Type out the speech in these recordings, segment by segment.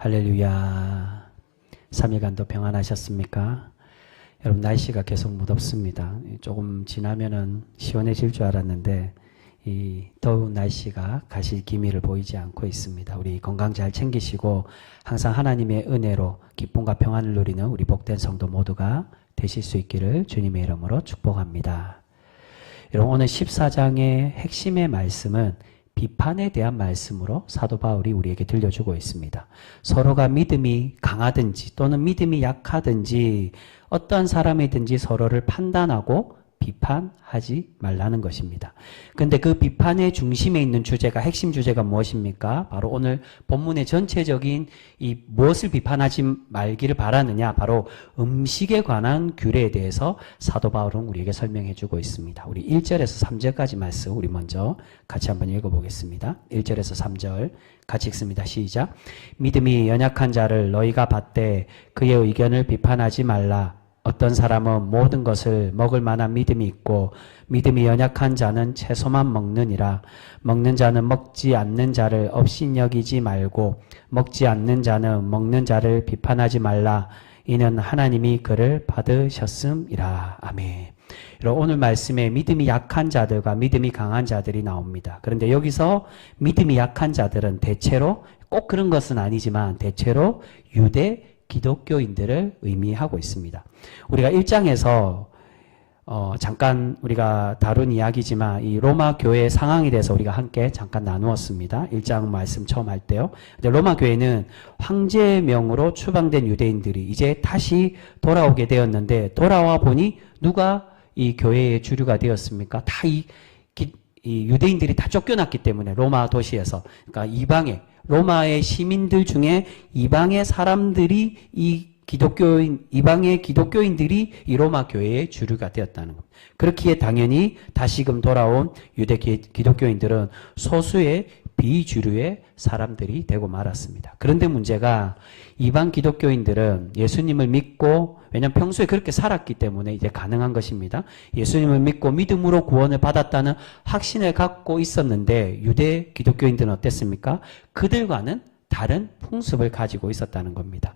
할렐루야. 3일간도 평안하셨습니까? 여러분, 날씨가 계속 무덥습니다. 조금 지나면은 시원해질 줄 알았는데 이 더운 날씨가 가실 기미를 보이지 않고 있습니다. 우리 건강 잘 챙기시고 항상 하나님의 은혜로 기쁨과 평안을 누리는 우리 복된 성도 모두가 되실 수 있기를 주님의 이름으로 축복합니다. 여러분, 오늘 14장의 핵심의 말씀은 비판에 대한 말씀으로 사도 바울이 우리에게 들려주고 있습니다. 서로가 믿음이 강하든지 또는 믿음이 약하든지 어떠한 사람이든지 서로를 판단하고 비판하지 말라는 것입니다. 그런데 그 비판의 중심에 있는 주제가, 핵심 주제가 무엇입니까? 바로 오늘 본문의 전체적인 이 무엇을 비판하지 말기를 바라느냐, 바로 음식에 관한 규례에 대해서 사도 바울은 우리에게 설명해 주고 있습니다. 우리 1절에서 3절까지 말씀 우리 먼저 같이 한번 읽어보겠습니다. 1절에서 3절 같이 읽습니다. 시작. 믿음이 연약한 자를 너희가 받되 그의 의견을 비판하지 말라. 어떤 사람은 모든 것을 먹을 만한 믿음이 있고 믿음이 연약한 자는 채소만 먹느니라. 먹는 자는 먹지 않는 자를 업신여기지 말고 먹지 않는 자는 먹는 자를 비판하지 말라. 이는 하나님이 그를 받으셨음이라. 아멘. 오늘 말씀에 믿음이 약한 자들과 믿음이 강한 자들이 나옵니다. 그런데 여기서 믿음이 약한 자들은 대체로, 꼭 그런 것은 아니지만 대체로 유대 기독교인들을 의미하고 있습니다. 우리가 1장에서 잠깐 우리가 다룬 이야기지만 이 로마 교회의 상황에 대해서 우리가 함께 잠깐 나누었습니다. 1장 말씀 처음 할 때요. 로마 교회는 황제명으로 추방된 유대인들이 이제 다시 돌아오게 되었는데, 돌아와 보니 누가 이 교회의 주류가 되었습니까? 다 이 유대인들이 다 쫓겨났기 때문에 로마 도시에서, 그러니까 이방의 로마의 시민들 중에 이방의 사람들이 이방의 기독교인들이 이 로마 교회의 주류가 되었다는 겁니다. 그렇기에 당연히 다시금 돌아온 유대 기독교인들은 소수의 비주류의 사람들이 되고 말았습니다. 그런데 문제가 이방 기독교인들은 예수님을 믿고, 왜냐하면 평소에 그렇게 살았기 때문에 이제 가능한 것입니다. 예수님을 믿고 믿음으로 구원을 받았다는 확신을 갖고 있었는데, 유대 기독교인들은 어땠습니까? 그들과는 다른 풍습을 가지고 있었다는 겁니다.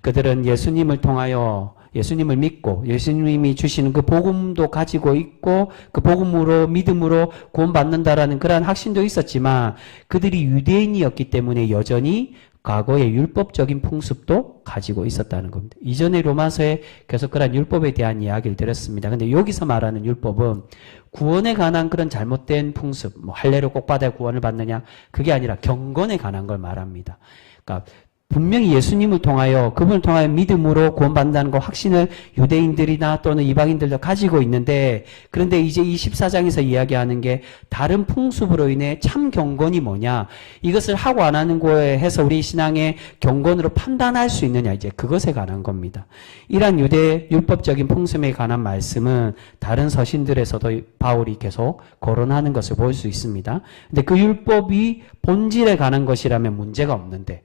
그들은 예수님을 통하여 예수님을 믿고 예수님이 주시는 그 복음도 가지고 있고 그 복음으로 믿음으로 구원받는다라는 그러한 확신도 있었지만, 그들이 유대인이었기 때문에 여전히 과거의 율법적인 풍습도 가지고 있었다는 겁니다. 이전에 로마서에 계속 그런 율법에 대한 이야기를 드렸습니다. 근데 여기서 말하는 율법은 구원에 관한 그런 잘못된 풍습, 뭐 할례를 꼭 받아야 구원을 받느냐, 그게 아니라 경건에 관한 걸 말합니다. 그러니까 분명히 예수님을 통하여, 그분을 통하여 믿음으로 구원받는다는 거 확신을 유대인들이나 또는 이방인들도 가지고 있는데, 그런데 이제 이 14장에서 이야기하는 게 다른 풍습으로 인해 참 경건이 뭐냐, 이것을 하고 안 하는 거에 해서 우리 신앙의 경건으로 판단할 수 있느냐, 이제 그것에 관한 겁니다. 이러한 유대 율법적인 풍습에 관한 말씀은 다른 서신들에서도 바울이 계속 거론하는 것을 볼 수 있습니다. 근데 그 율법이 본질에 관한 것이라면 문제가 없는데,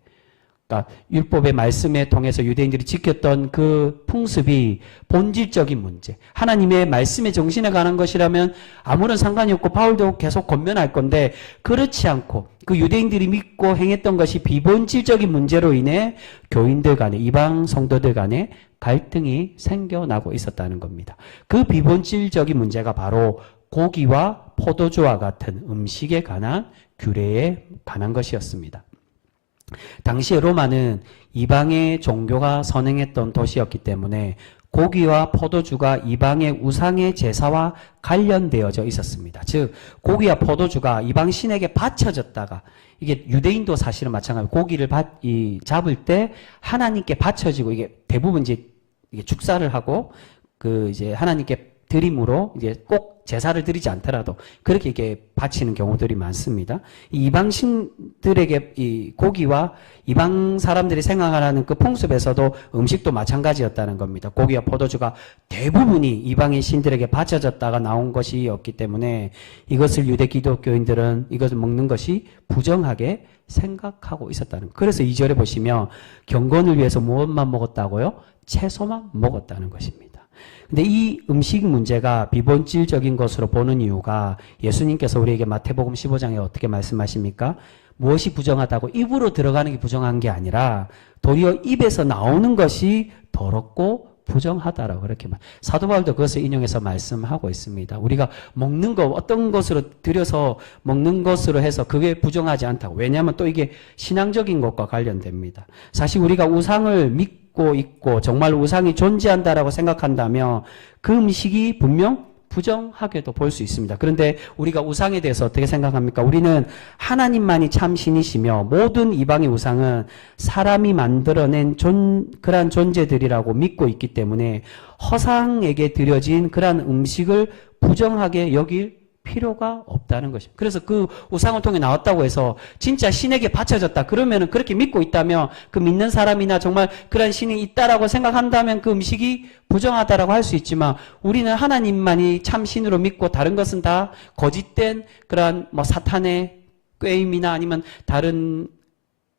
그러니까 율법의 말씀에 통해서 유대인들이 지켰던 그 풍습이 본질적인 문제, 하나님의 말씀의 정신에 관한 것이라면 아무런 상관이 없고 바울도 계속 권면할 건데, 그렇지 않고 그 유대인들이 믿고 행했던 것이 비본질적인 문제로 인해 교인들 간에, 이방 성도들 간에 갈등이 생겨나고 있었다는 겁니다. 그 비본질적인 문제가 바로 고기와 포도주와 같은 음식에 관한 규례에 관한 것이었습니다. 당시에 로마는 이방의 종교가 선행했던 도시였기 때문에 고기와 포도주가 이방의 우상의 제사와 관련되어져 있었습니다. 즉, 고기와 포도주가 이방 신에게 바쳐졌다가, 이게 유대인도 사실은 마찬가지로 고기를 잡을 때 하나님께 바쳐지고, 이게 대부분 이제 이게 축사를 하고 그 이제 하나님께 드림으로 이제 꼭 제사를 드리지 않더라도 그렇게 이렇게 바치는 경우들이 많습니다. 이 이방신들에게 이 고기와 이방 사람들이 생각하는 그 풍습에서도 음식도 마찬가지였다는 겁니다. 고기와 포도주가 대부분이 이방의 신들에게 바쳐졌다가 나온 것이었기 때문에 이것을 유대 기독교인들은 이것을 먹는 것이 부정하게 생각하고 있었다는 거예요. 그래서 2절에 보시면 경건을 위해서 무엇만 먹었다고요? 채소만 먹었다는 것입니다. 근데 이 음식 문제가 비본질적인 것으로 보는 이유가, 예수님께서 우리에게 마태복음 15장에 어떻게 말씀하십니까? 무엇이 부정하다고 입으로 들어가는 게 부정한 게 아니라 도리어 입에서 나오는 것이 더럽고 부정하다라고 그렇게 사도 바울도 그것을 인용해서 말씀하고 있습니다. 우리가 먹는 거 어떤 것으로 들여서 먹는 것으로 해서 그게 부정하지 않다고. 왜냐하면 또 이게 신앙적인 것과 관련됩니다. 사실 우리가 우상을 믿고 있고 정말 우상이 존재한다라고 생각한다면 그 음식이 분명 부정하게도 볼 수 있습니다. 그런데 우리가 우상에 대해서 어떻게 생각합니까? 우리는 하나님만이 참 신이시며 모든 이방의 우상은 사람이 만들어낸 그러한 존재들이라고 믿고 있기 때문에 허상에게 드려진 그러한 음식을 부정하게 여길 필요가 없다는 것입니다. 그래서 그 우상을 통해 나왔다고 해서 진짜 신에게 바쳐졌다 그러면은 그렇게 믿고 있다면 그 믿는 사람이나 정말 그런 신이 있다라고 생각한다면 그 음식이 부정하다라고 할 수 있지만 우리는 하나님만이 참 신으로 믿고 다른 것은 다 거짓된 그러한 사탄의 꾀임이나 아니면 다른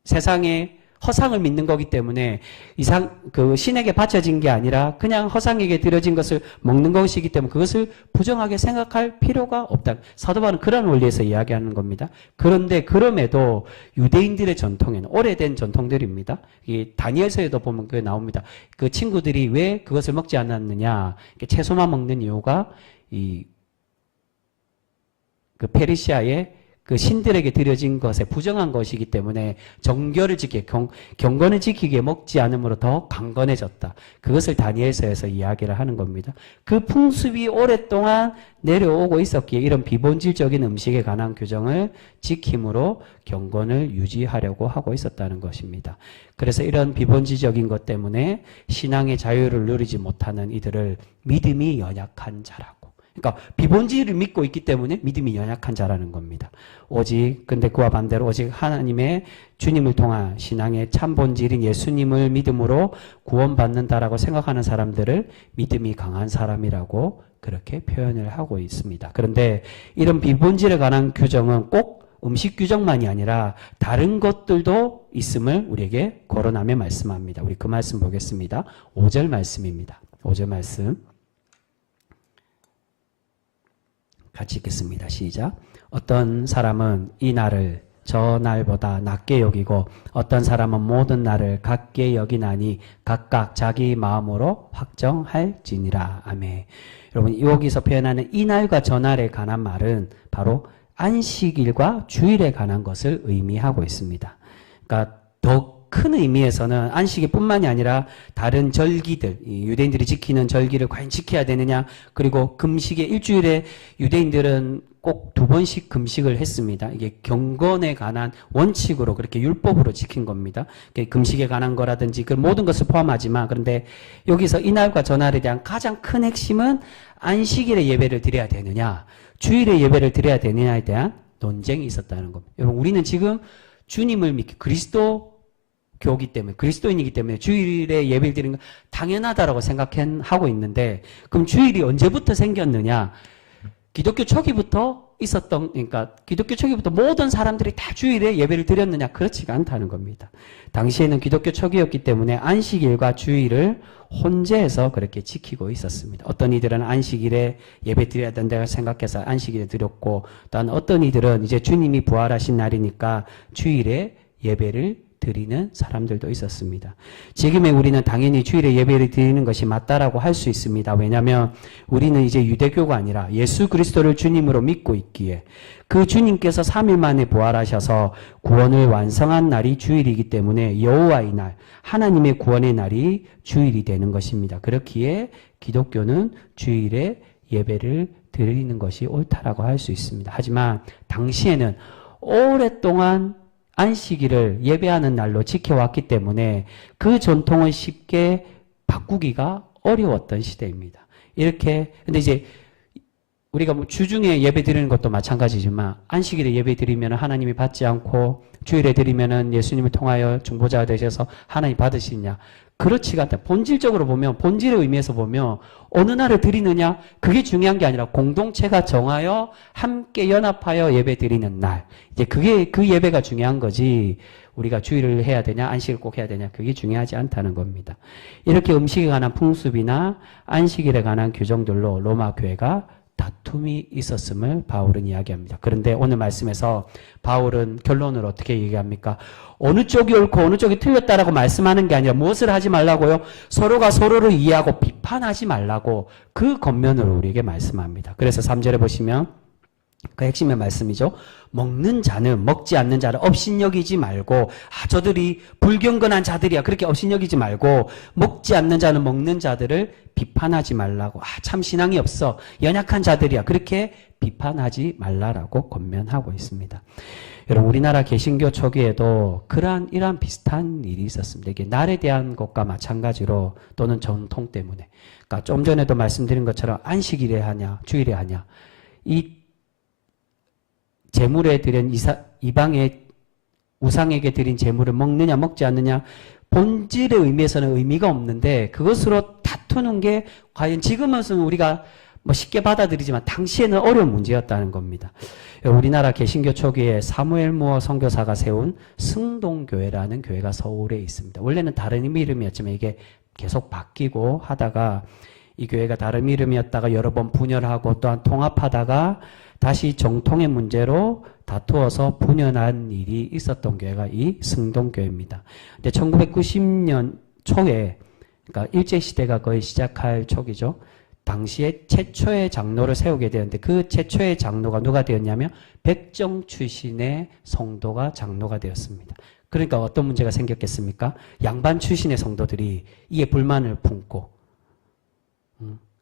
세상의 허상을 믿는 거기 때문에 그 신에게 바쳐진 게 아니라 그냥 허상에게 드려진 것을 먹는 것이기 때문에 그것을 부정하게 생각할 필요가 없다. 사도 바울은 그런 원리에서 이야기하는 겁니다. 그런데 그럼에도 유대인들의 전통에는 오래된 전통들입니다. 이 다니엘서에도 보면 그게 나옵니다. 그 친구들이 왜 그것을 먹지 않았느냐? 채소만 먹는 이유가 그 페르시아의 그 신들에게 드려진 것에 부정한 것이기 때문에 정결을 경건을 지키기에 먹지 않으므로 더 강건해졌다. 그것을 다니엘서에서 이야기를 하는 겁니다. 그 풍습이 오랫동안 내려오고 있었기에 이런 비본질적인 음식에 관한 규정을 지킴으로 경건을 유지하려고 하고 있었다는 것입니다. 그래서 이런 비본질적인 것 때문에 신앙의 자유를 누리지 못하는 이들을 믿음이 연약한 자라고. 그러니까 비본질을 믿고 있기 때문에 믿음이 연약한 자라는 겁니다. 근데 그와 반대로 오직 하나님의 주님을 통한 신앙의 참 본질인 예수님을 믿음으로 구원받는다라고 생각하는 사람들을 믿음이 강한 사람이라고 그렇게 표현을 하고 있습니다. 그런데 이런 비본질에 관한 규정은 꼭 음식 규정만이 아니라 다른 것들도 있음을 우리에게 거론하며 말씀합니다. 우리 그 말씀 보겠습니다. 5절 말씀입니다. 5절 말씀 같이 읽겠습니다. 시작. 어떤 사람은 이 날을 저 날보다 낮게 여기고 어떤 사람은 모든 날을 같게 여기나니 각각 자기 마음으로 확정할지니라. 아멘. 여러분 여기서 표현하는 이 날과 저 날에 관한 말은 바로 안식일과 주일에 관한 것을 의미하고 있습니다. 그러니까 더 큰 의미에서는 안식일뿐만이 아니라 다른 절기들, 유대인들이 지키는 절기를 과연 지켜야 되느냐, 그리고 금식의 일주일에 유대인들은 꼭 2번씩 금식을 했습니다. 이게 경건에 관한 원칙으로 그렇게 율법으로 지킨 겁니다. 금식에 관한 거라든지 그 모든 것을 포함하지만 그런데 여기서 이날과 저날에 대한 가장 큰 핵심은 안식일에 예배를 드려야 되느냐, 주일에 예배를 드려야 되느냐에 대한 논쟁이 있었다는 겁니다. 여러분 우리는 지금 주님을 믿기 그리스도이기 때문에 주일에 예배를 드리는 건 당연하다라고 생각하고 있는데 그럼 주일이 언제부터 생겼느냐? 기독교 초기부터 그러니까 기독교 초기부터 모든 사람들이 다 주일에 예배를 드렸느냐? 그렇지가 않다는 겁니다. 당시에는 기독교 초기였기 때문에 안식일과 주일을 혼재해서 그렇게 지키고 있었습니다. 어떤 이들은 안식일에 예배 드려야 된다고 생각해서 안식일에 드렸고, 또 어떤 이들은 이제 주님이 부활하신 날이니까 주일에 예배를 드리는 사람들도 있었습니다. 지금의 우리는 당연히 주일에 예배를 드리는 것이 맞다라고 할 수 있습니다. 왜냐하면 우리는 이제 유대교가 아니라 예수 그리스도를 주님으로 믿고 있기에 그 주님께서 3일 만에 부활하셔서 구원을 완성한 날이 주일이기 때문에 여호와의 날, 하나님의 구원의 날이 주일이 되는 것입니다. 그렇기에 기독교는 주일에 예배를 드리는 것이 옳다라고 할 수 있습니다. 하지만 당시에는 오랫동안 안식일을 예배하는 날로 지켜왔기 때문에 그 전통을 쉽게 바꾸기가 어려웠던 시대입니다. 근데 이제 우리가 주중에 예배 드리는 것도 마찬가지지만 안식일에 예배 드리면 하나님이 받지 않고 주일에 드리면 예수님을 통하여 중보자가 되셔서 하나님 받으시냐? 그렇지가 않다. 본질적으로 보면, 본질의 의미에서 보면 어느 날을 드리느냐? 그게 중요한 게 아니라 공동체가 정하여 함께 연합하여 예배 드리는 날. 이제 그 예배가 중요한 거지. 우리가 주일을 해야 되냐, 안식을 꼭 해야 되냐, 그게 중요하지 않다는 겁니다. 이렇게 음식에 관한 풍습이나 안식일에 관한 규정들로 로마 교회가 다툼이 있었음을 바울은 이야기합니다. 그런데 오늘 말씀에서 바울은 결론을 어떻게 얘기합니까? 어느 쪽이 옳고 어느 쪽이 틀렸다라고 말씀하는 게 아니라 무엇을 하지 말라고요? 서로가 서로를 이해하고 비판하지 말라고 그 겉면으로 우리에게 말씀합니다. 그래서 3절에 보시면 그 핵심의 말씀이죠. 먹는 자는 먹지 않는 자를 업신여기지 말고 저들이 불경건한 자들이야 그렇게 업신여기지 말고 먹지 않는 자는 먹는 자들을 비판하지 말라고 참 신앙이 없어 연약한 자들이야 그렇게 비판하지 말라라고 권면하고 있습니다. 여러분 우리나라 개신교 초기에도 이러한 비슷한 일이 있었습니다. 이게 날에 대한 것과 마찬가지로 또는 전통 때문에 그러니까 좀 전에도 말씀드린 것처럼 안식일에 하냐 주일에 하냐 이 제물에 드린 이방의 우상에게 드린 제물을 먹느냐 먹지 않느냐 본질의 의미에서는 의미가 없는데 그것으로 다투는 게 과연 지금은 우리가 쉽게 받아들이지만 당시에는 어려운 문제였다는 겁니다. 우리나라 개신교 초기에 사무엘 무어 선교사가 세운 승동교회라는 교회가 서울에 있습니다. 원래는 다른 이름이었지만 이게 계속 바뀌고 하다가 이 교회가 다른 이름이었다가 여러 번 분열하고 또한 통합하다가 다시 정통의 문제로 다투어서 분열한 일이 있었던 교회가 이 승동교회입니다. 근데 1990년 초에, 그러니까 일제시대가 거의 시작할 초기죠. 당시에 최초의 장로를 세우게 되었는데 그 최초의 장로가 누가 되었냐면 백정 출신의 성도가 장로가 되었습니다. 그러니까 어떤 문제가 생겼겠습니까? 양반 출신의 성도들이 이에 불만을 품고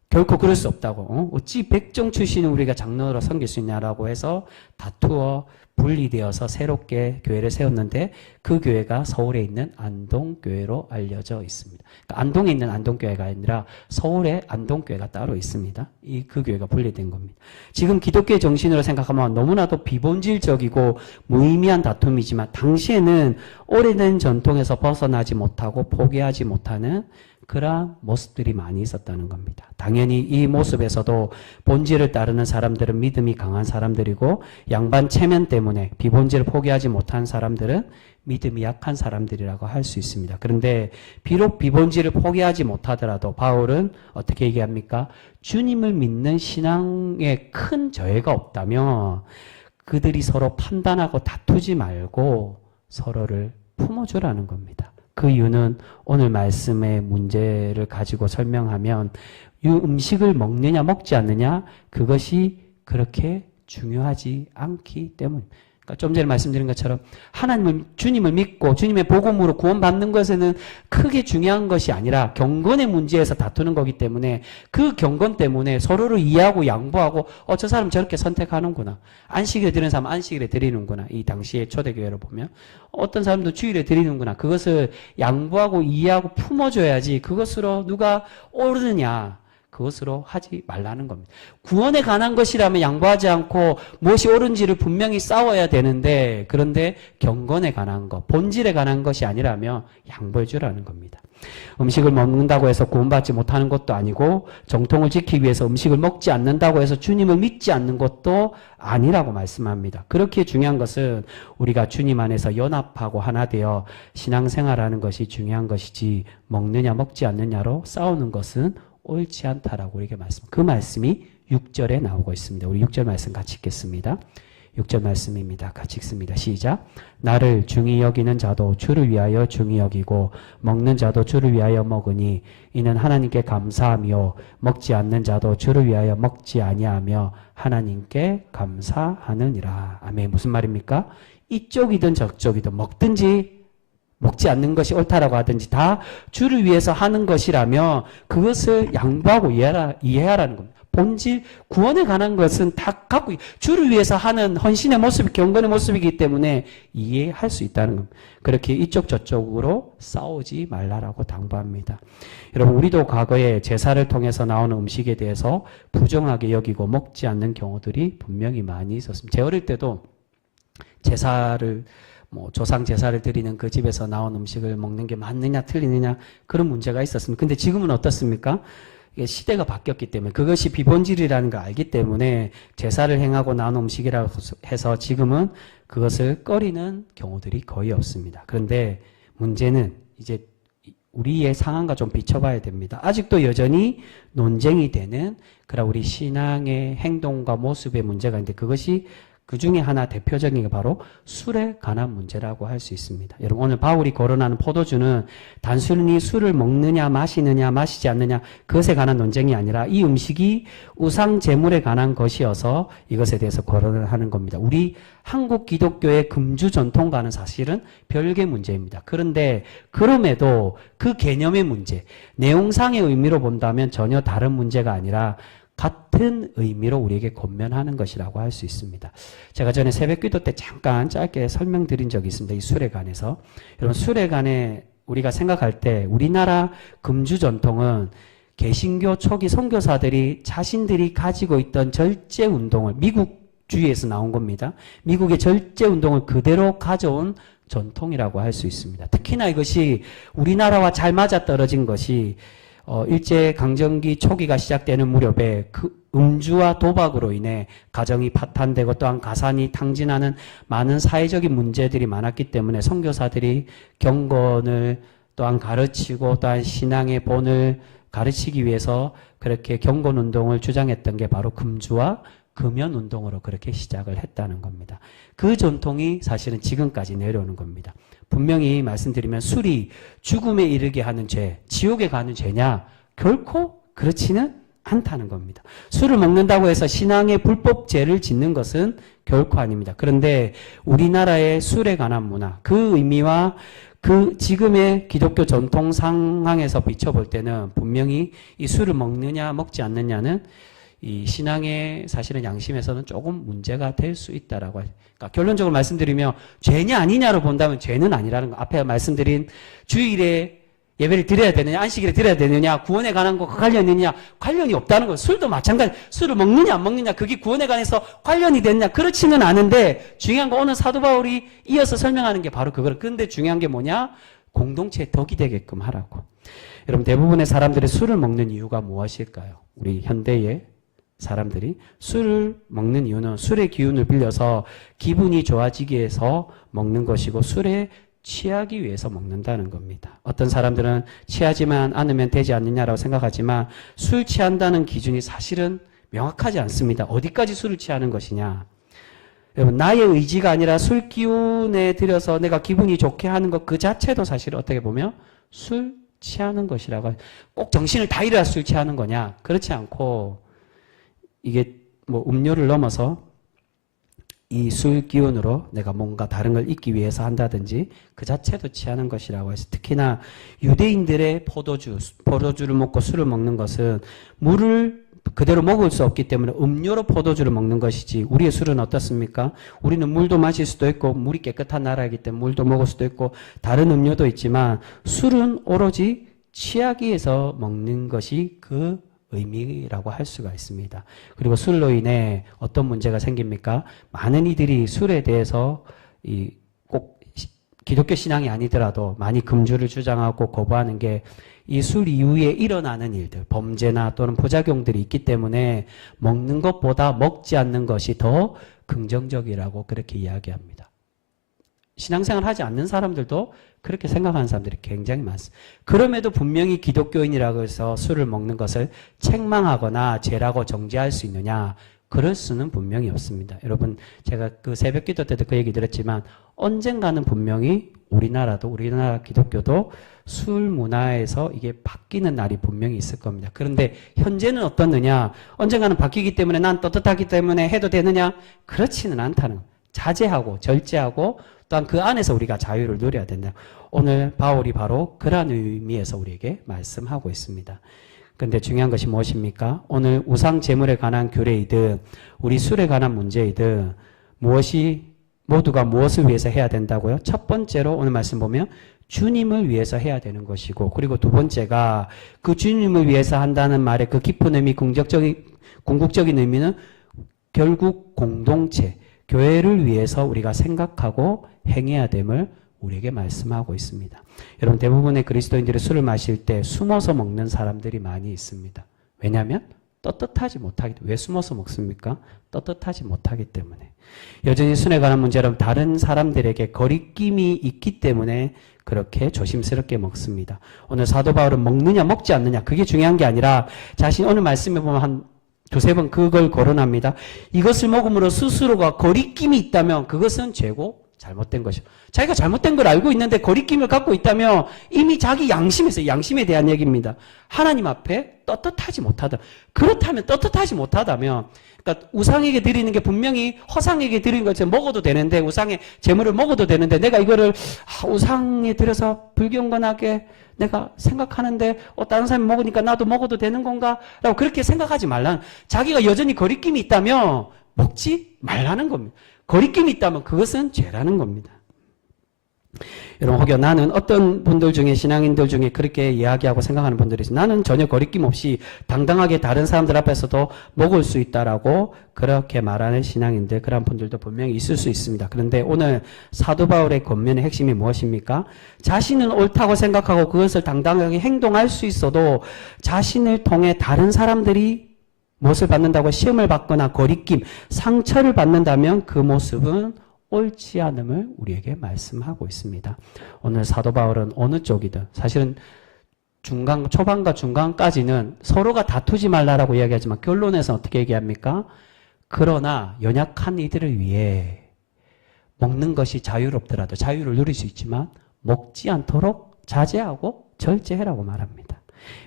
결코 그럴 수 없다고. 어찌 백정 출신은 우리가 장로로 섬길 수 있냐라고 해서 다투어 분리되어서 새롭게 교회를 세웠는데 그 교회가 서울에 있는 안동교회로 알려져 있습니다. 그러니까 안동에 있는 안동교회가 아니라 서울에 안동교회가 따로 있습니다. 그 교회가 분리된 겁니다. 지금 기독교의 정신으로 생각하면 너무나도 비본질적이고 무의미한 다툼이지만 당시에는 오래된 전통에서 벗어나지 못하고 포기하지 못하는 그러한 모습들이 많이 있었다는 겁니다. 당연히 이 모습에서도 본질을 따르는 사람들은 믿음이 강한 사람들이고 양반 체면 때문에 비본질을 포기하지 못한 사람들은 믿음이 약한 사람들이라고 할 수 있습니다. 그런데 비록 비본질을 포기하지 못하더라도 바울은 어떻게 얘기합니까? 주님을 믿는 신앙에 큰 저해가 없다면 그들이 서로 판단하고 다투지 말고 서로를 품어주라는 겁니다. 그 이유는 오늘 말씀의 문제를 가지고 설명하면 이 음식을 먹느냐 먹지 않느냐 그것이 그렇게 중요하지 않기 때문입니다. 그러니까 좀 전에 말씀드린 것처럼 주님을 믿고 주님의 복음으로 구원받는 것에는 크게 중요한 것이 아니라 경건의 문제에서 다투는 거기 때문에 그 경건 때문에 서로를 이해하고 양보하고 저 사람 저렇게 선택하는구나. 안식일에 드리는 사람 안식일에 드리는구나. 이 당시의 초대교회를 보면 어떤 사람도 주일에 드리는구나. 그것을 양보하고 이해하고 품어줘야지 그것으로 누가 옳으냐. 그것으로 하지 말라는 겁니다. 구원에 관한 것이라면 양보하지 않고 무엇이 옳은지를 분명히 싸워야 되는데 그런데 경건에 관한 것, 본질에 관한 것이 아니라면 양보해 주라는 겁니다. 음식을 먹는다고 해서 구원받지 못하는 것도 아니고 정통을 지키기 위해서 음식을 먹지 않는다고 해서 주님을 믿지 않는 것도 아니라고 말씀합니다. 그렇게 중요한 것은 우리가 주님 안에서 연합하고 하나 되어 신앙생활하는 것이 중요한 것이지 먹느냐 먹지 않느냐로 싸우는 것은 옳지 않다라고 우리에게 그 말씀이 6절에 나오고 있습니다. 우리 6절 말씀 같이 읽겠습니다. 6절 말씀입니다. 같이 읽습니다. 시작. 나를 중히 여기는 자도 주를 위하여 중히 여기고 먹는 자도 주를 위하여 먹으니 이는 하나님께 감사하며 먹지 않는 자도 주를 위하여 먹지 아니하며 하나님께 감사하느니라. 아멘. 무슨 말입니까? 이쪽이든 저쪽이든 먹지 않는 것이 옳다라고 하든지 다 주를 위해서 하는 것이라면 그것을 양보하고 이해하라는 겁니다. 본질, 구원에 관한 것은 다 갖고 주를 위해서 하는 헌신의 모습이 경건의 모습이기 때문에 이해할 수 있다는 겁니다. 그렇게 이쪽 저쪽으로 싸우지 말라라고 당부합니다. 여러분 우리도 과거에 제사를 통해서 나오는 음식에 대해서 부정하게 여기고 먹지 않는 경우들이 분명히 많이 있었습니다. 제 어릴 때도 조상 제사를 드리는 그 집에서 나온 음식을 먹는 게 맞느냐 틀리느냐 그런 문제가 있었습니다. 근데 지금은 어떻습니까? 이게 시대가 바뀌었기 때문에 그것이 비본질이라는 걸 알기 때문에 제사를 행하고 나온 음식이라고 해서 지금은 그것을 꺼리는 경우들이 거의 없습니다. 그런데 문제는 이제 우리의 상황과 좀 비춰봐야 됩니다. 아직도 여전히 논쟁이 되는 그런 우리 신앙의 행동과 모습의 문제가 있는데 그것이 그 중에 하나 대표적인 게 바로 술에 관한 문제라고 할 수 있습니다. 여러분 오늘 바울이 거론하는 포도주는 단순히 술을 먹느냐 마시느냐 마시지 않느냐 그것에 관한 논쟁이 아니라 이 음식이 우상 제물에 관한 것이어서 이것에 대해서 거론을 하는 겁니다. 우리 한국 기독교의 금주 전통과는 사실은 별개 문제입니다. 그런데 그럼에도 그 개념의 문제, 내용상의 의미로 본다면 전혀 다른 문제가 아니라 같은 의미로 우리에게 권면하는 것이라고 할 수 있습니다. 제가 전에 새벽기도 때 잠깐 짧게 설명드린 적이 있습니다. 이 술에 관해서. 여러분 술에 관해 우리가 생각할 때 우리나라 금주 전통은 개신교 초기 선교사들이 자신들이 가지고 있던 절제 운동을 미국주의에서 나온 겁니다. 미국의 절제 운동을 그대로 가져온 전통이라고 할 수 있습니다. 특히나 이것이 우리나라와 잘 맞아떨어진 것이 일제강점기 초기가 시작되는 무렵에 그 음주와 도박으로 인해 가정이 파탄되고 또한 가산이 탕진하는 많은 사회적인 문제들이 많았기 때문에 선교사들이 경건을 또한 가르치고 또한 신앙의 본을 가르치기 위해서 그렇게 경건운동을 주장했던 게 바로 금주와 금연운동으로 그렇게 시작을 했다는 겁니다. 그 전통이 사실은 지금까지 내려오는 겁니다. 분명히 말씀드리면 술이 죽음에 이르게 하는 죄, 지옥에 가는 죄냐? 결코 그렇지는 않다는 겁니다. 술을 먹는다고 해서 신앙의 불법 죄를 짓는 것은 결코 아닙니다. 그런데 우리나라의 술에 관한 문화, 그 의미와 그 지금의 기독교 전통 상황에서 비춰볼 때는 분명히 이 술을 먹느냐 먹지 않느냐는 이 신앙의 사실은 양심에서는 조금 문제가 될 수 있다라고 그러니까 결론적으로 말씀드리면 죄냐 아니냐로 본다면 죄는 아니라는 거. 앞에 말씀드린 주일에 예배를 드려야 되느냐 안식일에 드려야 되느냐 구원에 관한 거 관련이 있느냐 관련이 없다는 거. 술도 마찬가지. 술을 먹느냐 안 먹느냐 그게 구원에 관해서 관련이 되느냐 그렇지는 않은데 중요한 거 오늘 사도 바울이 이어서 설명하는 게 바로 그거예요. 그런데 중요한 게 뭐냐? 공동체에 덕이 되게끔 하라고. 여러분 대부분의 사람들이 술을 먹는 이유가 무엇일까요? 우리 현대의 사람들이 술을 먹는 이유는 술의 기운을 빌려서 기분이 좋아지기 위해서 먹는 것이고 술에 취하기 위해서 먹는다는 겁니다. 어떤 사람들은 취하지만 않으면 되지 않느냐라고 생각하지만 술 취한다는 기준이 사실은 명확하지 않습니다. 어디까지 술을 취하는 것이냐. 여러분 나의 의지가 아니라 술 기운에 들여서 내가 기분이 좋게 하는 것 그 자체도 사실 어떻게 보면 술 취하는 것이라고. 꼭 정신을 다 잃어야 술 취하는 거냐. 그렇지 않고 이게 뭐 음료를 넘어서 이 술 기운으로 내가 뭔가 다른 걸 잊기 위해서 한다든지 그 자체도 취하는 것이라고 해서 특히나 유대인들의 포도주를 먹고 술을 먹는 것은 물을 그대로 먹을 수 없기 때문에 음료로 포도주를 먹는 것이지 우리의 술은 어떻습니까? 우리는 물도 마실 수도 있고 물이 깨끗한 나라이기 때문에 물도 먹을 수도 있고 다른 음료도 있지만 술은 오로지 취하기 위해서 먹는 것이 그 의미라고 할 수가 있습니다. 그리고 술로 인해 어떤 문제가 생깁니까? 많은 이들이 술에 대해서 꼭 기독교 신앙이 아니더라도 많이 금주를 주장하고 거부하는 게 이 술 이후에 일어나는 일들, 범죄나 또는 부작용들이 있기 때문에 먹는 것보다 먹지 않는 것이 더 긍정적이라고 그렇게 이야기합니다. 신앙생활 하지 않는 사람들도 그렇게 생각하는 사람들이 굉장히 많습니다. 그럼에도 분명히 기독교인이라고 해서 술을 먹는 것을 책망하거나 죄라고 정죄할 수 있느냐? 그럴 수는 분명히 없습니다. 여러분 제가 그 새벽 기도 때도 그 얘기 드렸지만 언젠가는 분명히 우리나라 기독교도 술 문화에서 이게 바뀌는 날이 분명히 있을 겁니다. 그런데 현재는 어떻느냐? 언젠가는 바뀌기 때문에 난 떳떳하기 때문에 해도 되느냐? 그렇지는 않다는 겁니다. 자제하고 절제하고 또한 그 안에서 우리가 자유를 누려야 된다. 오늘 바울이 바로 그러한 의미에서 우리에게 말씀하고 있습니다. 그런데 중요한 것이 무엇입니까? 오늘 우상 제물에 관한 규례이든 우리 술에 관한 문제이든 모두가 무엇을 위해서 해야 된다고요? 첫 번째로 오늘 말씀 보면 주님을 위해서 해야 되는 것이고 그리고 두 번째가 그 주님을 위해서 한다는 말의 그 깊은 의미 궁극적인 의미는 결국 공동체 교회를 위해서 우리가 생각하고 행해야 됨을 우리에게 말씀하고 있습니다. 여러분 대부분의 그리스도인들이 술을 마실 때 숨어서 먹는 사람들이 많이 있습니다. 왜냐하면 떳떳하지 못하기 때문에. 왜 숨어서 먹습니까? 떳떳하지 못하기 때문에. 여전히 순에 관한 문제는 다른 사람들에게 거리낌이 있기 때문에 그렇게 조심스럽게 먹습니다. 오늘 사도 바울은 먹느냐 먹지 않느냐 그게 중요한 게 아니라 자신 오늘 말씀에 보면 한 두세 번 그걸 거론합니다. 이것을 먹음으로 스스로가 거리낌이 있다면 그것은 죄고 잘못된 것이죠. 자기가 잘못된 걸 알고 있는데 거리낌을 갖고 있다면 이미 자기 양심에서 양심에 대한 얘기입니다. 하나님 앞에 떳떳하지 못하다. 그렇다면 떳떳하지 못하다면 그러니까 우상에게 드리는 게 분명히 허상에게 드리는 것처럼 먹어도 되는데 우상의 제물을 먹어도 되는데 내가 이거를 우상에 드려서 불경건하게 내가 생각하는데 다른 사람이 먹으니까 나도 먹어도 되는 건가? 라고 그렇게 생각하지 말라는 자기가 여전히 거리낌이 있다면 먹지 말라는 겁니다. 거리낌이 있다면 그것은 죄라는 겁니다. 여러분 혹여 나는 어떤 분들 중에 신앙인들 중에 그렇게 이야기하고 생각하는 분들이 있어요. 나는 전혀 거리낌 없이 당당하게 다른 사람들 앞에서도 먹을 수 있다라고 그렇게 말하는 신앙인들 그런 분들도 분명히 있을 수 있습니다. 그런데 오늘 사도 바울의 권면의 핵심이 무엇입니까? 자신은 옳다고 생각하고 그것을 당당하게 행동할 수 있어도 자신을 통해 다른 사람들이 무엇을 받는다고 시험을 받거나 거리낌, 상처를 받는다면 그 모습은 옳지 않음을 우리에게 말씀하고 있습니다. 오늘 사도 바울은 어느 쪽이든 사실은 초반과 중간까지는 서로가 다투지 말라라고 이야기하지만 결론에서 어떻게 얘기합니까? 그러나 연약한 이들을 위해 먹는 것이 자유롭더라도 자유를 누릴 수 있지만 먹지 않도록 자제하고 절제해라고 말합니다.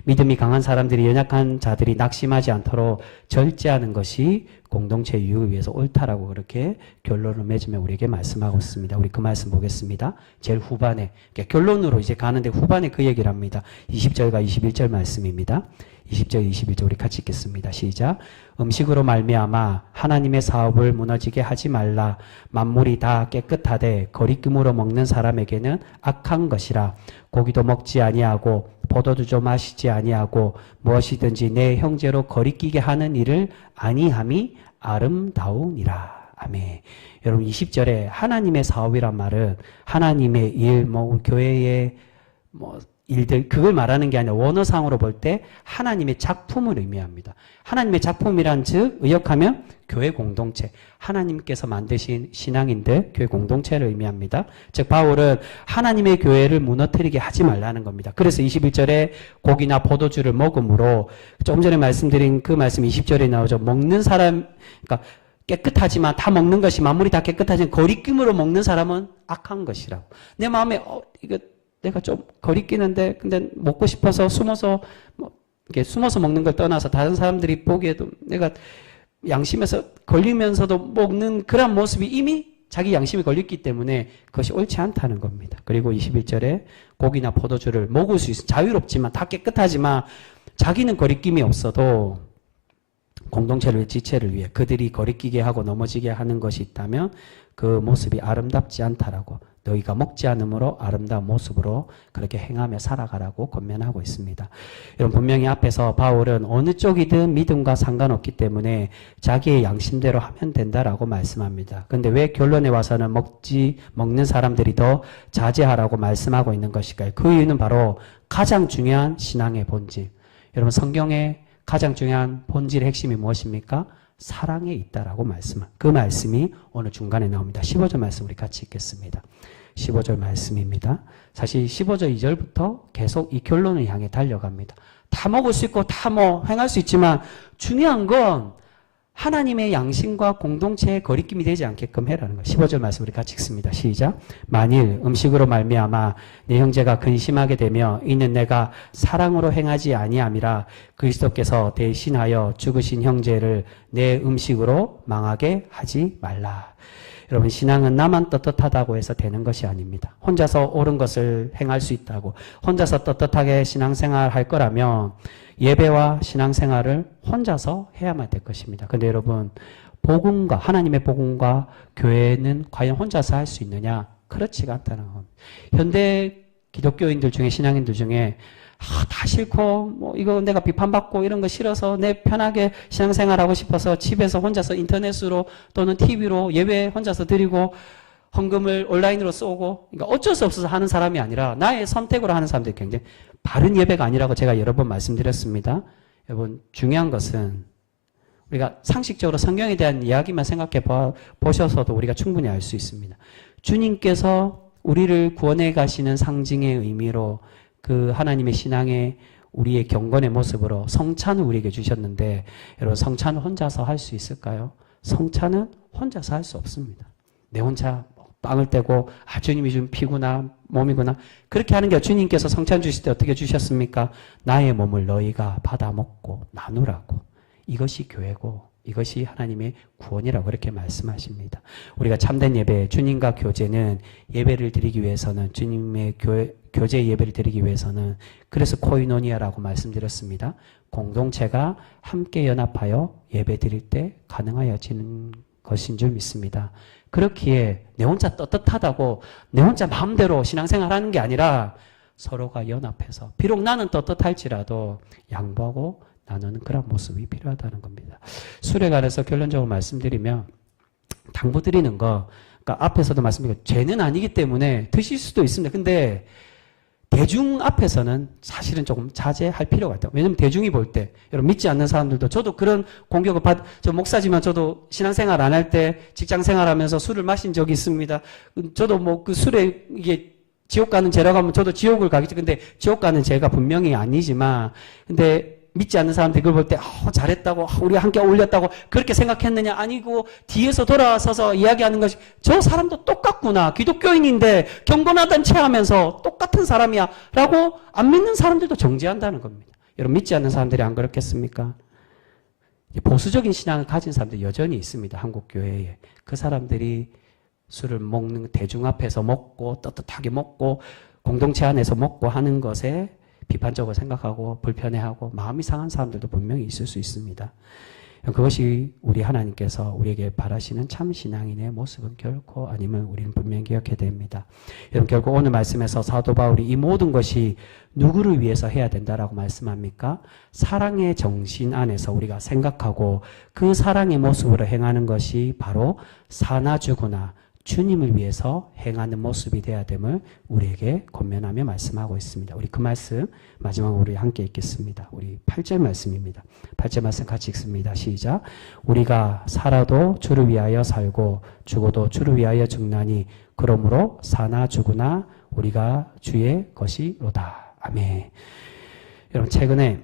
믿음이 강한 사람들이 연약한 자들이 낙심하지 않도록 절제하는 것이 공동체 유익을 위해서 옳다라고 그렇게 결론을 맺으며 우리에게 말씀하고 있습니다. 우리 그 말씀 보겠습니다. 제일 후반에 결론으로 이제 가는데 후반에 그 얘기를 합니다. 20절과 21절 말씀입니다. 20절 21절 우리 같이 읽겠습니다. 시작. 음식으로 말미암아 하나님의 사업을 무너지게 하지 말라. 만물이 다 깨끗하되 거리낌으로 먹는 사람에게는 악한 것이라. 고기도 먹지 아니하고 포도주도 마시지 아니하고 무엇이든지 내 형제로 거리끼게 하는 일을 아니함이 아름다우니라. 아멘. 여러분 20절에 하나님의 사업이란 말은 하나님의 일, 교회의 일들 그걸 말하는 게 아니라 원어상으로 볼 때 하나님의 작품을 의미합니다. 하나님의 작품이란 즉 의역하면 교회 공동체, 하나님께서 만드신 신앙인들 교회 공동체를 의미합니다. 즉 바울은 하나님의 교회를 무너뜨리게 하지 말라는 겁니다. 그래서 21절에 고기나 포도주를 먹음으로 조금 전에 말씀드린 그 말씀 20절에 나오죠. 먹는 사람 그러니까 깨끗하지만 다 먹는 것이 만물이 다 깨끗하지만 거리낌으로 먹는 사람은 악한 것이라고. 내 마음에 이거 내가 좀 거리끼는데 근데 먹고 싶어서 숨어서 이렇게 숨어서 먹는 걸 떠나서 다른 사람들이 보기에도 내가 양심에서 걸리면서도 먹는 그런 모습이 이미 자기 양심이 걸렸기 때문에 그것이 옳지 않다는 겁니다. 그리고 21절에 고기나 포도주를 먹을 수 있어 자유롭지만 다 깨끗하지만 자기는 거리낌이 없어도 공동체를 위해 지체를 위해 그들이 거리끼게 하고 넘어지게 하는 것이 있다면 그 모습이 아름답지 않다라고 너희가 먹지 않으므로 아름다운 모습으로 그렇게 행하며 살아가라고 권면하고 있습니다. 여러분 분명히 앞에서 바울은 어느 쪽이든 믿음과 상관없기 때문에 자기의 양심대로 하면 된다라고 말씀합니다. 그런데 왜 결론에 와서는 먹는 사람들이 더 자제하라고 말씀하고 있는 것일까요? 그 이유는 바로 가장 중요한 신앙의 본질. 여러분 성경의 가장 중요한 본질의 핵심이 무엇입니까? 사랑에 있다라고 그 말씀이 오늘 중간에 나옵니다. 15절 말씀 우리 같이 읽겠습니다. 15절 말씀입니다. 사실 15절 2절부터 계속 이 결론을 향해 달려갑니다. 다 먹을 수 있고 다 행할 수 있지만 중요한 건 하나님의 양심과 공동체의 거리낌이 되지 않게끔 해라는 거예요. 15절 말씀 우리 같이 읽습니다. 시작. 만일 음식으로 말미암아 내 형제가 근심하게 되며 이는 내가 사랑으로 행하지 아니함이라 그리스도께서 대신하여 죽으신 형제를 내 음식으로 망하게 하지 말라. 여러분 신앙은 나만 떳떳하다고 해서 되는 것이 아닙니다. 혼자서 옳은 것을 행할 수 있다고 혼자서 떳떳하게 신앙생활 할 거라면 예배와 신앙생활을 혼자서 해야만 될 것입니다. 그런데 여러분 복음과 하나님의 복음과 교회는 과연 혼자서 할 수 있느냐? 그렇지가 않다는 겁니다. 현대 기독교인들 중에 신앙인들 중에 다 싫고 이거 내가 비판받고 이런 거 싫어서 내 편하게 신앙생활하고 싶어서 집에서 혼자서 인터넷으로 또는 TV로 예배 혼자서 드리고 헌금을 온라인으로 쏘고 그러니까 어쩔 수 없어서 하는 사람이 아니라 나의 선택으로 하는 사람들이 굉장히 바른 예배가 아니라고 제가 여러 번 말씀드렸습니다. 여러분 중요한 것은 우리가 상식적으로 성경에 대한 이야기만 생각해 보셔서도 우리가 충분히 알 수 있습니다. 주님께서 우리를 구원해 가시는 상징의 의미로 그 하나님의 신앙의 우리의 경건의 모습으로 성찬을 우리에게 주셨는데 여러분 성찬을 혼자서 할 수 있을까요? 성찬은 혼자서 할 수 없습니다. 내 혼자 빵을 떼고 주님이 준 피구나 몸이구나 그렇게 하는 게 주님께서 성찬 주실 때 어떻게 주셨습니까? 나의 몸을 너희가 받아 먹고 나누라고. 이것이 교회고 이것이 하나님의 구원이라고 그렇게 말씀하십니다. 우리가 참된 예배, 주님과 교제는 예배를 드리기 위해서는 주님의 교제 예배를 드리기 위해서는 그래서 코이노니아라고 말씀드렸습니다. 공동체가 함께 연합하여 예배 드릴 때 가능하여지는 것인 줄 믿습니다. 그렇기에 내 혼자 떳떳하다고 내 혼자 마음대로 신앙생활하는 게 아니라 서로가 연합해서 비록 나는 떳떳할지라도 양보하고 나누는 그런 모습이 필요하다는 겁니다. 술에 관해서 결론적으로 말씀드리면 당부드리는 거 그러니까 앞에서도 말씀드렸고 죄는 아니기 때문에 드실 수도 있습니다. 근데 대중 앞에서는 사실은 조금 자제할 필요가 있다. 왜냐하면 대중이 볼 때 여러분 믿지 않는 사람들도 저도 그런 공격을 저 목사지만 저도 신앙생활 안 할 때 직장생활하면서 술을 마신 적이 있습니다. 저도 뭐 그 술에 이게 지옥 가는 죄라고 하면 저도 지옥을 가겠죠. 근데 지옥 가는 죄가 분명히 아니지만 근데 믿지 않는 사람들이 그걸 볼 때 잘했다고 우리가 함께 어울렸다고 그렇게 생각했느냐 아니고 뒤에서 돌아서서 이야기하는 것이 저 사람도 똑같구나 기독교인인데 경건하다는 체하면서 똑같은 사람이야 라고 안 믿는 사람들도 정죄한다는 겁니다. 여러분 믿지 않는 사람들이 안 그렇겠습니까? 보수적인 신앙을 가진 사람들이 여전히 있습니다. 한국 교회에. 그 사람들이 술을 먹는 대중 앞에서 먹고 떳떳하게 먹고 공동체 안에서 먹고 하는 것에 비판적으로 생각하고 불편해하고 마음이 상한 사람들도 분명히 있을 수 있습니다. 그것이 우리 하나님께서 우리에게 바라시는 참 신앙인의 모습은 결코 아님을 우리는 분명히 기억해야 됩니다. 여러분 결국 오늘 말씀에서 사도 바울이 이 모든 것이 누구를 위해서 해야 된다라고 말씀합니까? 사랑의 정신 안에서 우리가 생각하고 그 사랑의 모습으로 행하는 것이 바로 사나 죽으나 주님을 위해서 행하는 모습이 되어야 됨을 우리에게 권면하며 말씀하고 있습니다. 우리 그 말씀 마지막으로 우리 함께 읽겠습니다. 우리 8절 말씀입니다. 8절 말씀 같이 읽습니다. 시작. 우리가 살아도 주를 위하여 살고 죽어도 주를 위하여 죽나니 그러므로 사나 죽으나 우리가 주의 것이로다. 아멘. 여러분 최근에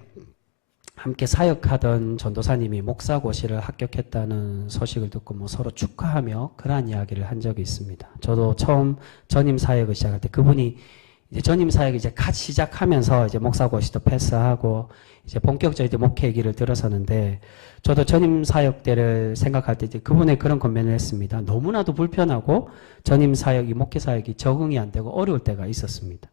함께 사역하던 전도사님이 목사고시를 합격했다는 소식을 듣고 뭐 서로 축하하며 그러한 이야기를 한 적이 있습니다. 저도 처음 전임 사역을 시작할 때 그분이 이제 전임 사역을 이제 갓 시작하면서 이제 목사고시도 패스하고 이제 본격적인 목회 길을 들어서는데 저도 전임 사역 때를 생각할 때 이제 그분의 그런 권면을 했습니다. 너무나도 불편하고 전임 사역이 목회 사역이 적응이 안 되고 어려울 때가 있었습니다.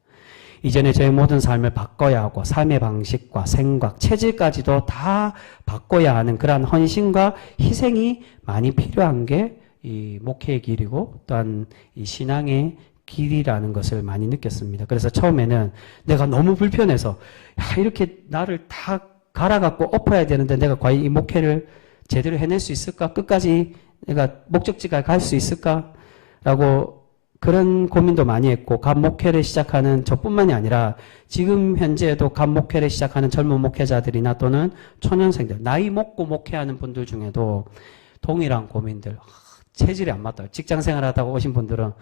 이전에 저의 모든 삶을 바꿔야 하고 삶의 방식과 생각, 체질까지도 다 바꿔야 하는 그러한 헌신과 희생이 많이 필요한 게 이 목회의 길이고 또한 이 신앙의 길이라는 것을 많이 느꼈습니다. 그래서 처음에는 내가 너무 불편해서 이렇게 나를 다 갈아갖고 엎어야 되는데 내가 과연 이 목회를 제대로 해낼 수 있을까? 끝까지 내가 목적지까지 갈 수 있을까? 라고 그런 고민도 많이 했고 간 목회를 시작하는 저뿐만이 아니라 지금 현재에도 간 목회를 시작하는 젊은 목회자들이나 또는 초년생들 나이 먹고 목회하는 분들 중에도 동일한 고민들 체질이 안 맞다. 직장생활하다가 오신 분들은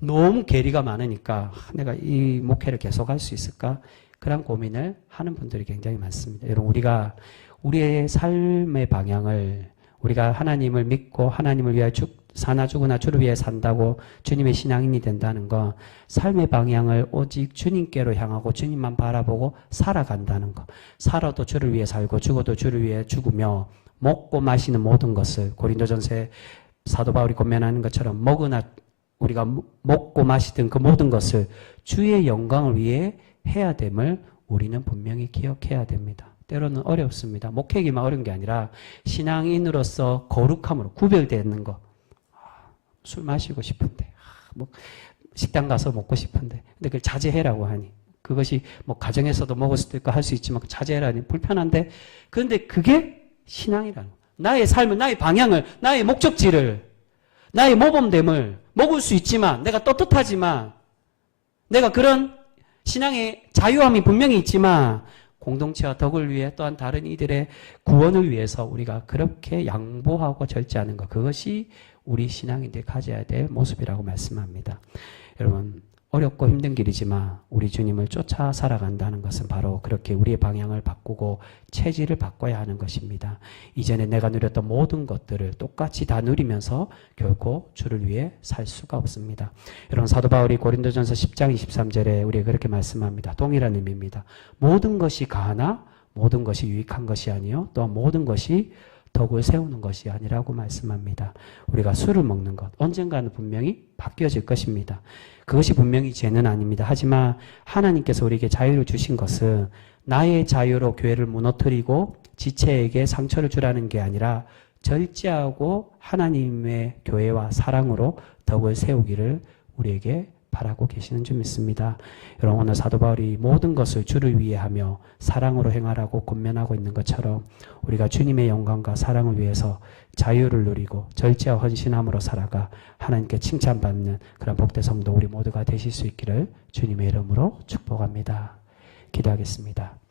너무 괴리가 많으니까 내가 이 목회를 계속할 수 있을까? 그런 고민을 하는 분들이 굉장히 많습니다. 여러분 우리가 우리의 삶의 방향을 우리가 하나님을 믿고 하나님을 위하여 사나 죽으나 주를 위해 산다고 주님의 신앙인이 된다는 것 삶의 방향을 오직 주님께로 향하고 주님만 바라보고 살아간다는 것 살아도 주를 위해 살고 죽어도 주를 위해 죽으며 먹고 마시는 모든 것을 고린도전서에 사도 바울이 권면하는 것처럼 먹으나 우리가 먹고 마시던 그 모든 것을 주의 영광을 위해 해야 됨을 우리는 분명히 기억해야 됩니다. 때로는 어렵습니다. 목회기만 어려운 게 아니라 신앙인으로서 거룩함으로 구별되는 것. 술 마시고 싶은데, 뭐 식당 가서 먹고 싶은데, 근데 그걸 자제해라고 하니 그것이 뭐 가정에서도 먹을 수도 있고 할 수 있지만 자제해라니 불편한데, 그런데 그게 신앙이라는 거야. 나의 삶을, 나의 방향을, 나의 목적지를, 나의 모범됨을 먹을 수 있지만, 내가 떳떳하지만, 내가 그런 신앙의 자유함이 분명히 있지만 공동체와 덕을 위해 또한 다른 이들의 구원을 위해서 우리가 그렇게 양보하고 절제하는 것, 그것이 우리 신앙인들이 가져야 될 모습이라고 말씀합니다. 여러분, 어렵고 힘든 길이지만 우리 주님을 쫓아 살아간다는 것은 바로 그렇게 우리의 방향을 바꾸고 체질을 바꿔야 하는 것입니다. 이전에 내가 누렸던 모든 것들을 똑같이 다 누리면서 결코 주를 위해 살 수가 없습니다. 여러분, 사도 바울이 고린도전서 10장 23절에 우리에게 그렇게 말씀합니다. 동일한 의미입니다. 모든 것이 가하나 모든 것이 유익한 것이 아니요 또한 모든 것이 덕을 세우는 것이 아니라고 말씀합니다. 우리가 술을 먹는 것 언젠가는 분명히 바뀌어질 것입니다. 그것이 분명히 죄는 아닙니다. 하지만 하나님께서 우리에게 자유를 주신 것은 나의 자유로 교회를 무너뜨리고 지체에게 상처를 주라는 게 아니라 절제하고 하나님의 교회와 사랑으로 덕을 세우기를 우리에게 바라고 계시는 줄 믿습니다. 여러분, 오늘 사도 바울이 모든 것을 주를 위해 하며 사랑으로 행하라고 권면하고 있는 것처럼 우리가 주님의 영광과 사랑을 위해서 자유를 누리고 절제와 헌신함으로 살아가 하나님께 칭찬받는 그런 복된 성도 우리 모두가 되실 수 있기를 주님의 이름으로 축복합니다. 기도하겠습니다.